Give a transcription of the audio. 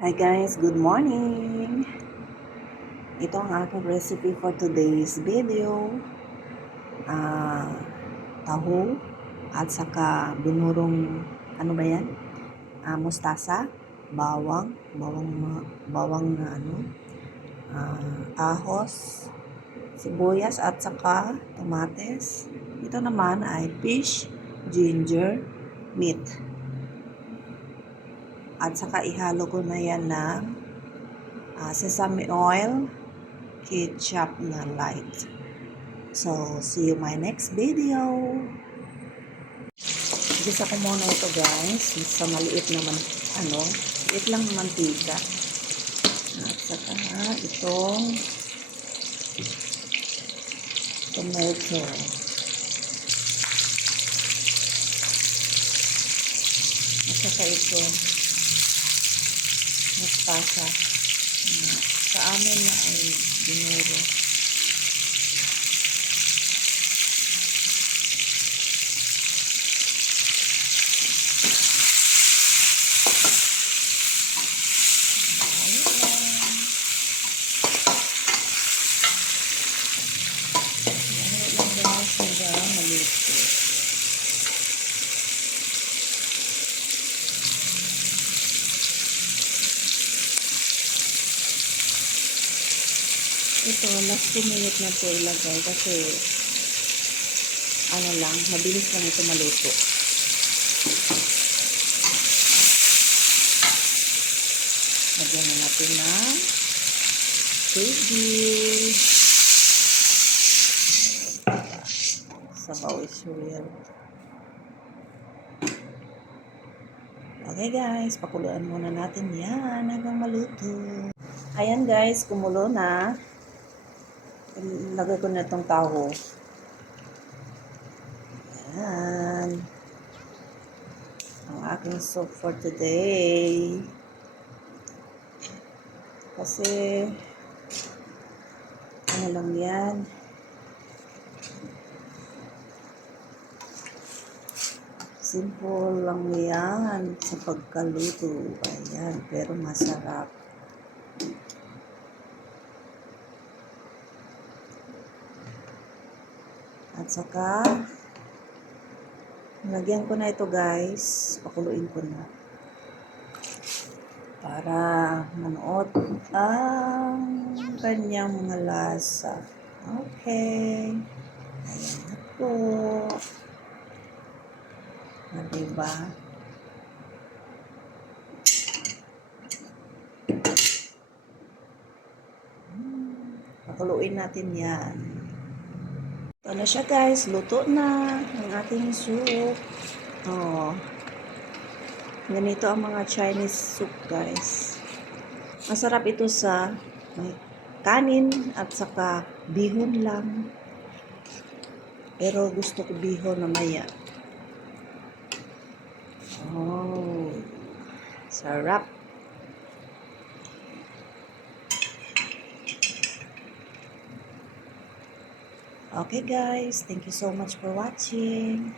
Hi guys, good morning! Ito ang aking recipe for today's video. Taho at saka binurong, ano ba yan? Mustasa, bawang na ahos, sibuyas at saka tomates. Ito naman ay fish, ginger, meat. At saka ihalo ko na yan ng sesame oil, ketchup na light. So, see you my next video. Gisa ko muna ito guys, sa maliit naman, maliit lang na mantika. At saka itong tomato. At saka ito, mustasa. Sa amin na ay binuro. Ito, last 2 minutes na ito ilagay kasi mabilis lang ito maluto. Lagyan na natin ng tubig. Sabaw is real. Okay guys, pakuluan muna natin yan hanggang maluto. Ayan guys, kumulo na. Lagay ko na itong taho. Ayan. Ang aking soup for today. Kasi, ano lang yan. Simple lang yan sa pagkaluto. Ayan, pero masarap. At saka, lagyan ko na ito guys. Pakuluin ko na. Para manuot ang kanyang mga lasa. Okay. Ayan na po. Na diba? Pakuluin natin yan. Ito na siya guys. Luto na ang ating soup. Oh. Ganito ang mga Chinese soup guys. Masarap ito sa may kanin at saka bihon lang. Pero gusto ko bihon na maya. Oh. Sarap. Okay guys, thank you so much for watching.